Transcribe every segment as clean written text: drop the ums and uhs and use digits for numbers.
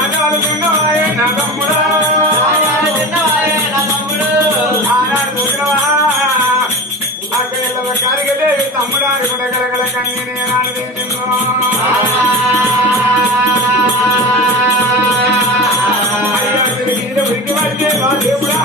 నాగాలు తిన్నవాయే నా తమ్ముడా ఆనాడు చూసినవా అక్కడ కారిగదేవి తమ్ముడాని కూడా గలగల కన్నీ నేనాడు తింటున్నా అయ్యా తిరిగి ఉరికి వచ్చే దేవుడా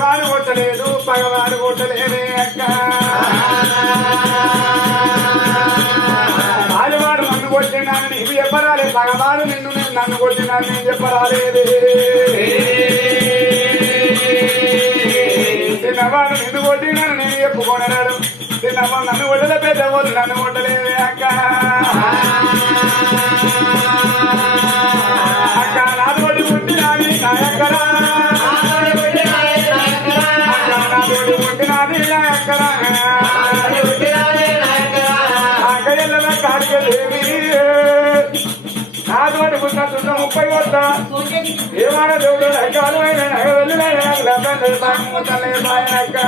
వాడు కొట్టలేదు పగవాడు కొట్టలేదే అక్క ఆడివాడు నన్ను కొట్టినాను నీవు చెప్పరాలే పగవాడు నిన్ను నన్ను కొట్టినాను నేను చెప్పరాలేదే చిన్నవాడు నిన్ను కొట్టినాను నేను చెప్పుకొనరాడు చిన్నవాడు నన్ను కొట్టలే పెద్దవాళ్ళు నన్ను కొట్టలేదే అక్క అక్క నాది కొట్టి పుట్టినాది నా ఎక్కడా నాది పుట్టినాది నా ఎక్కడా అక్కడెళ్ళ కాడికెళ్ళేవి నాది కొట్టి పుట్టిన 30 కొట్ట ఏమాన దేవుడు అక్కలు అయిన వెళ్ళిన అక్క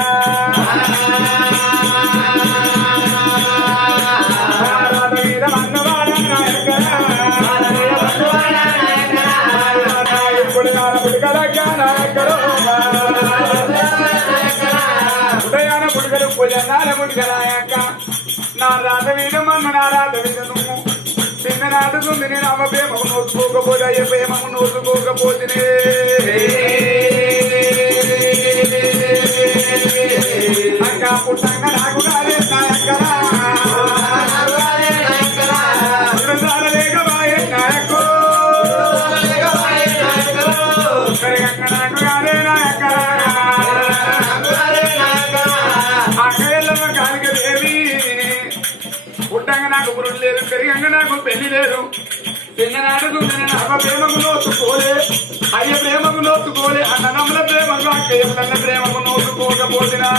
ఉదయాన పుడుకలు పూజనాల పుడుకలాయక నా రాత మీద మమ్మ నా రాత మీద నువ్వు చిన్న నాటుతుంది నేను అమ్మ ప్రేమకు నోచుకోకపోతే అయ్యే ప్రేమకు నోచుకోకపోతే అక్క పుట్టంగా నాకు రాలే నాయక్కరా లేకబాయే నాయకో నాకు రాలే నాయక్కరా అక్కయ్యమ్మ కాలిక దేవి పుట్టంగా నాకు పురుడు లేదు పెరిగంగా నాకు పెళ్లి లేదు చిన్ననాడుకు నేను అమ్మ ప్రేమకు నోచుకోలే అయ్య ప్రేమకు నోచుకోలే అన్నదమ్ముల ప్రేమకు అక్కయ్యమ్మ ప్రేమకు నోచుకోకపోతున్నా